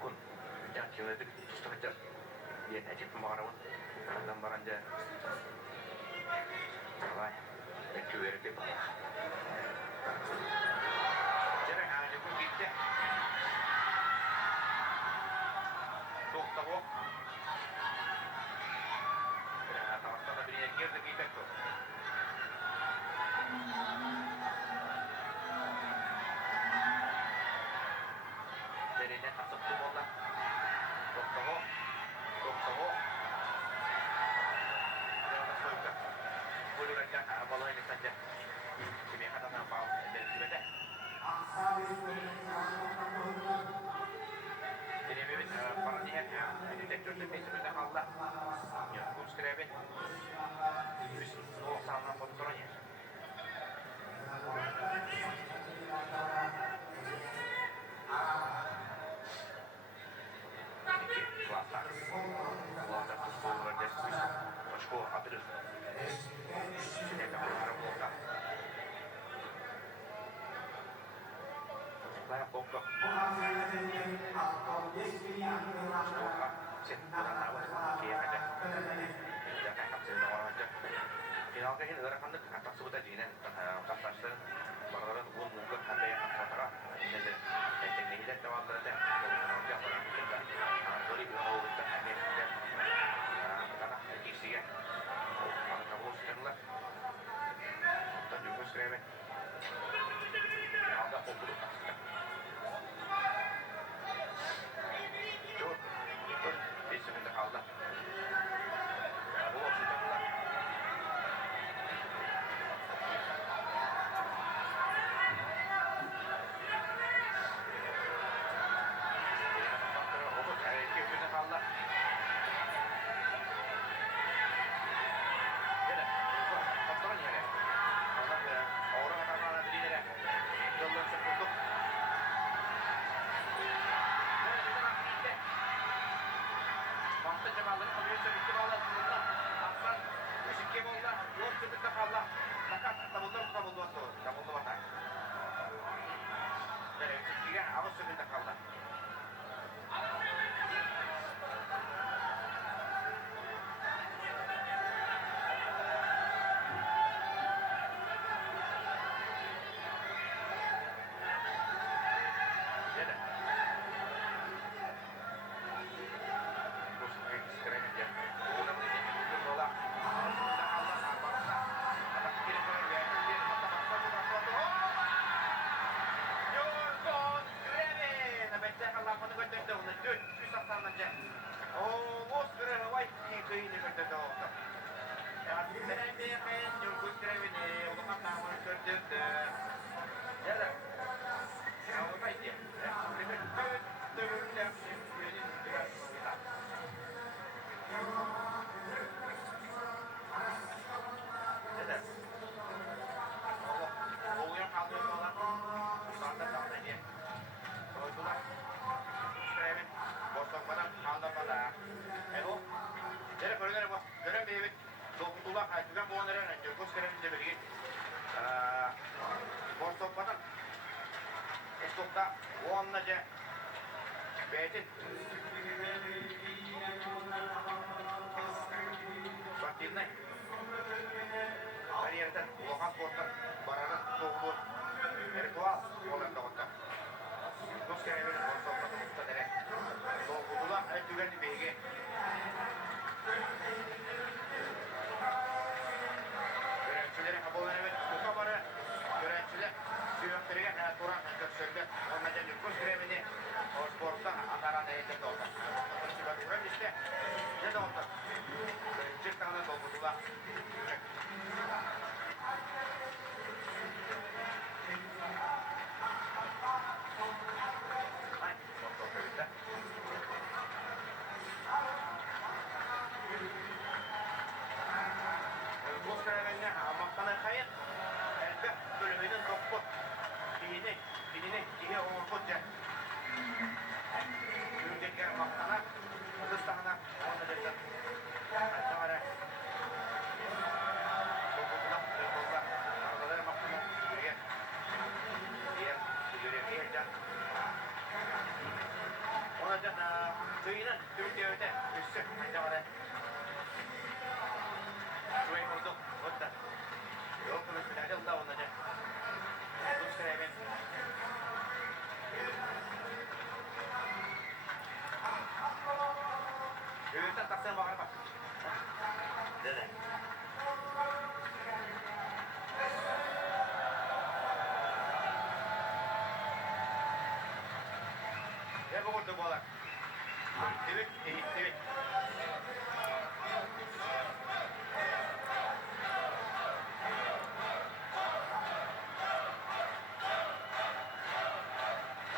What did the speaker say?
kun yang kinetik tustajar dia ajib marawan gambaran ja alay eküver de bak jere hali bu gitti dokta bu ya tarafta da bir girdi gitti derine kasıp tumolla dokta bu Buyuracak balayını saja. Kimi kata nampau dari sini. Jadi bibit perhatian ya. Ini tektur itu sudah Allah. Ya, kurus keren. Terus sama kontrolnya. Kelas sekolah desa, sekolah adres. Sini tak berharap buka. Saya buka. Sekolah, sekolah tawas kia ada. Jangan kapsul orang aja. Kita ini orang kan atas sebut aja ini. Atas barang pun mungkin ada yang kotor. Jadi, teknik ini cuma berarti orang yang orang kita. Jadi kalau kita ini karena isi ya. Kalau kamu sekarang kita juga sekarang agak populer pasti. Jod, itu bisa minta Allah. Kalau sudah lah. Allah. Jadi, kontrolnya ya. Allah ya, orang akan malah diri ya. Jalan sepuluh. Vakti cemalı, kamyon çabuklu Allah, aslan, ışık Allah, yol çabuklu Allah. Fakat tabulur vatan. Jadi, ışıklığa avuz çabuklu Allah. Estokta onlaca beğendin. Bakayım her yerden lokal porttan bararın doğulu ritual olan da orta. Yunus keremin ortamda tutsa dene. Doğulular her güvenli bilgi. Öğrencilerin haberleri tukamarı öğrenciler Sürekli Turan gösterdi. Onlarca Yunus kremini o sportta ataran eğitimde oldu. Sürekli işte ne de oldu? Birinci tane doldular. Ay, çok çok Kıyının, Türkiye'de, üstü, ne var? Şurayı vurdum, orada. Yok, nerede onda onları? Bu sıraya Göğüsten taksana bakana bak. Dede. Ne bu kurdu bu olan? Divik, divik.